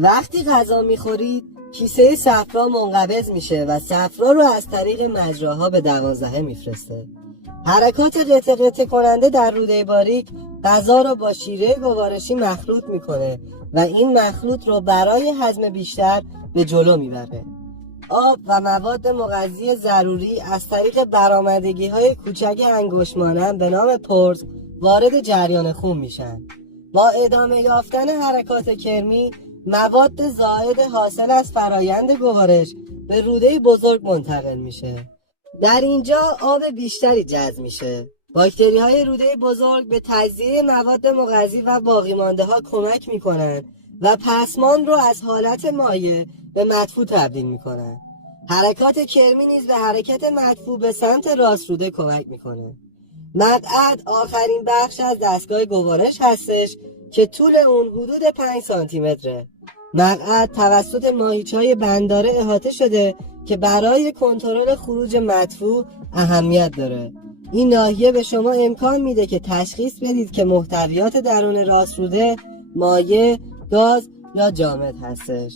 وقتی غذا میخورید کیسه صفرا منقبض میشه و صفرا رو از طریق مجراها به 12 میفرسته. حرکات قطع قطع کننده در روده باریک غذا رو با شیره گوارشی مخلوط میکنه و این مخلوط رو برای هضم بیشتر به جلو میبره. آب و مواد مغذی ضروری از طریق برآمدگی‌های کوچک انگشت مانند به نام پرز وارد جریان خون میشن. با ادامه یافتن حرکات کرمی، مواد زائد حاصل از فرایند گوارش به روده بزرگ منتقل میشه. در اینجا آب بیشتری جذب میشه. باکتری‌های روده بزرگ به تجزیه مواد مغذی و باقی مانده ها کمک میکنن و پسماند رو از حالت مایع به مدفوع تبدیل میکنن. حرکات کرمی نیز به حرکت مدفوع به سمت راست روده کمک میکنه. مقعد آخرین بخش از دستگاه گوارش هستش که طول اون حدود 5 سانتی متره. مقعد توسط ماهیچه‌های بنداره احاطه شده که برای کنترل خروج مدفوع اهمیت داره. این ناحیه به شما امکان میده که تشخیص بدید که محتویات درون راست روده مایع، گاز یا جامد هستش.